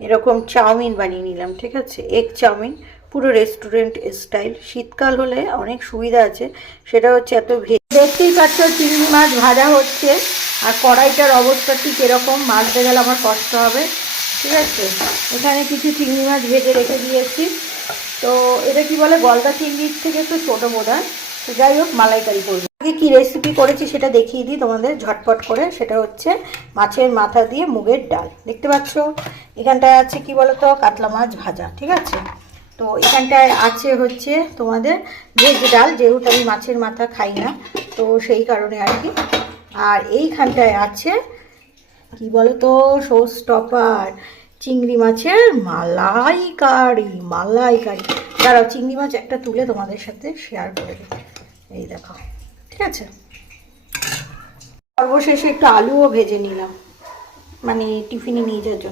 এরকম চাউমিন বানিয়ে নিলাম, ঠিক আছে, এগ চাউমিন, পুরো রেস্টুরেন্ট স্টাইল। শীতকাল হলে অনেক সুবিধা আছে, সেটা হচ্ছে এত দেখতেই পাচ্ছ চিংড়ি মাছ ভাজা হচ্ছে, আর কড়াইটার অবস্থা ঠিক এরকম, মাছতে গেলে আমার কষ্ট হবে, ঠিক আছে। এখানে কিছু চিংড়ি মাছ ভেজে রেখে দিয়েছি। তো এটা কি বলে, গলদা চিংড়ির থেকে একটু ছোটো বোধ হয়। তো যাই হোক, মালাইকারি করবো। আগে কী রেসিপি করেছি সেটা দেখিয়ে দিই তোমাদের ঝটপট করে। সেটা হচ্ছে মাছের মাথা দিয়ে মুগের ডাল, দেখতে পাচ্ছ। এখানটায় আছে কি বলো তো, কাতলা মাছ ভাজা, ঠিক আছে। তো এখানটায় আছে হচ্ছে তোমাদের ভেজ ডাল, যেহেতু আমি মাছের মাথা খাই না, তো সেই কারণে আর কি। আর এইখানটায় আছে কি বলো তো, শো স্টপার, চিংড়ি মাছের মালাইকারি। মালাইকারি, দাঁড়াও চিংড়ি মাছ একটা তুলে তোমাদের সাথে শেয়ার করে দিই। এই দেখো, ঠিক আছে। সর্বশেষে একটু আলুও ভেজে নিলাম, মানে টিফিনে নিয়ে যাওয়ার জন্য।